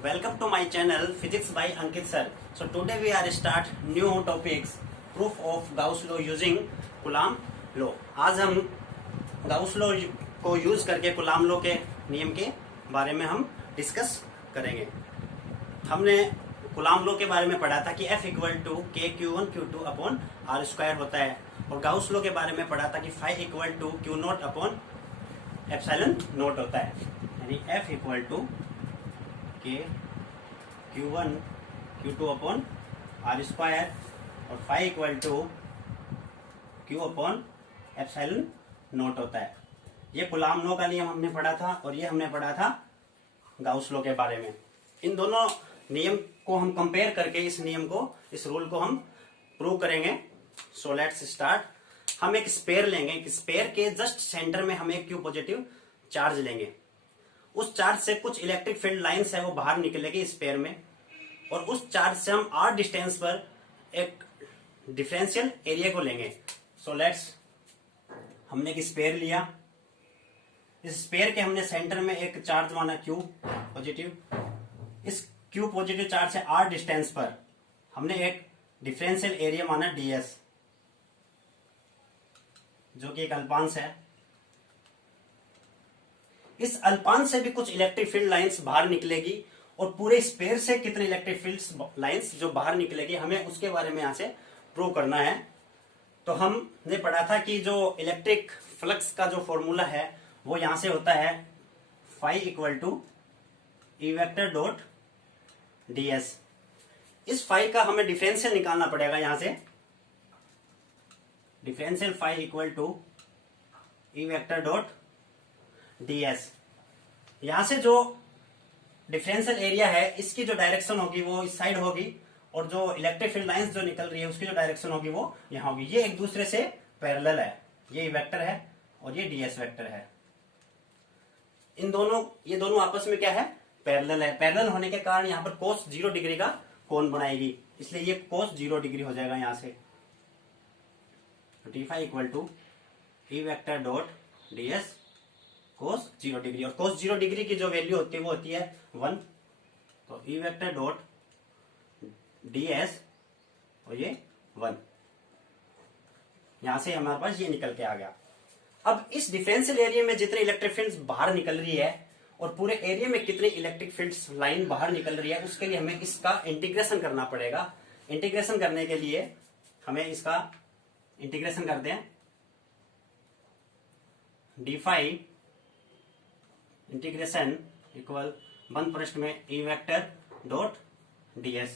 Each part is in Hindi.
Welcome to my channel Physics by Ankit sir. So today we are start new topics proof of Gauss law using Coulomb law. आज हम Gauss law को यूज करके Coulomb law के नियम के बारे में हम डिस्कस करेंगे। हमने Coulomb law के बारे में पढ़ा था कि F equal to K Q1 Q2 upon R square होता है और Gauss law के बारे में पढ़ा था कि phi equal to Q naught upon epsilon naught होता है, यानी F equal to K Q1 Q2 upon R square और phi equal to Q upon epsilon naught होता है। ये कुलाम लॉ का नियम हमने पढ़ा था और ये हमने पढ़ा था गाउस लॉ के बारे में। इन दोनों नियम को हम कंपेयर करके इस रूल को हम प्रूव करेंगे। So let's start. हम एक स्पेयर लेंगे, एक स्पेयर के जस्ट सेंटर में हम एक Q पॉजिटिव चार्ज लेंगे। उस चार्ज से कुछ इलेक्ट्रिक फील्ड लाइंस है वो बाहर निकलेगी स्पेयर में और उस चार्ज से हम r डिस्टेंस पर एक डिफरेंशियल एरिया को लेंगे। सो लेट्स, हमने एक स्पेयर लिया, इस स्पेयर के हमने सेंटर में एक चार्ज माना Q पॉजिटिव। इस Q पॉजिटिव चार्ज से r डिस्टेंस पर हमने एक डिफरेंशियल एरिया माना ds, जो कि एक अल्पांश है। इस अल्पांश से भी कुछ इलेक्ट्रिक फील्ड लाइंस बाहर निकलेगी और पूरे स्पेयर से कितने इलेक्ट्रिक फील्ड लाइंस जो बाहर निकलेगी हमें उसके बारे में यहां से प्रूव करना है। तो हमने पढ़ा था कि जो इलेक्ट्रिक फ्लक्स का जो फॉर्मूला है वो यहां से होता है phi equal to E vector dot ds। इस फाई का हमें डिफरेंशियल निकालना पड़ेगा। यहां से differential phi equal to E vector dot ds। यहां से जो डिफरेंशियल एरिया है इसकी जो डायरेक्शन होगी वो इस साइड होगी और जो इलेक्ट्रिक फील्ड लाइंस जो निकल रही है उसकी जो डायरेक्शन होगी वो यहां होगी। ये एक दूसरे से पैरेलल है, ये वेक्टर है और ये ds वेक्टर है। ये दोनों आपस में क्या है, पैरेलल है। पैरेलल होने के कारण यहां पर कोस 0 डिग्री का कोण बनाएगी, इसलिए ये कोस 0 डिग्री हो जाएगा यहां से। T phi equal to E vector dot ds cos 0 degree, और कोस 0 डिग्री की जो वैल्यू होती है वो होती है 1। तो ई वेक्टर डॉट ds और ये 1, यहां से हमारे पास ये निकल के आ गया। अब इस डिफरेंशियल एरिया में जितने इलेक्ट्रिक फील्ड्स बाहर निकल रही है और पूरे एरिया में कितनी इलेक्ट्रिक फील्ड्स लाइन बाहर निकल रही है उसके लिए हमें इसका इंटीग्रेशन करना पड़ेगा। इंटीग्रेशन करने के लिए हमें इसका इंटीग्रेशन करते हैं। डी फाई इंटीग्रेशन इक्वल बंद पृष्ठ में ई वेक्टर डॉट ds।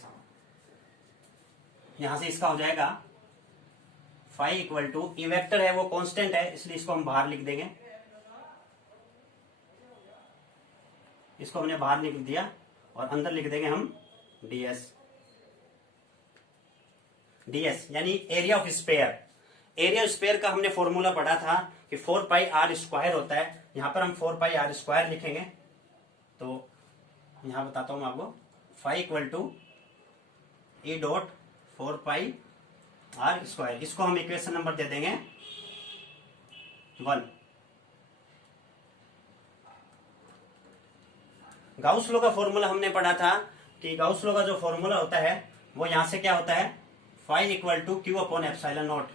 यहां से इसका हो जाएगा phi equal to E vector है वो कांस्टेंट है इसलिए इसको हम बाहर लिख देंगे। इसको हमने बाहर लिख दिया और अंदर लिख देंगे हम ds यानी area of sphere. Area of sphere का हमने फॉर्मूला पढ़ा था कि 4 पाई r स्क्वायर होता है। यहां पर हम 4 पाई r स्क्वायर लिखेंगे। तो यहां बताता हूं आपको, phi equal to E dot 4 pi r square. इसको हम इक्वेशन नंबर दे देंगे 1। गाउस लॉ का फॉर्मूला हमने पढ़ा था कि गाउस लॉ का जो फॉर्मूला होता है वो यहां से क्या होता है, phi equal to Q upon epsilon not.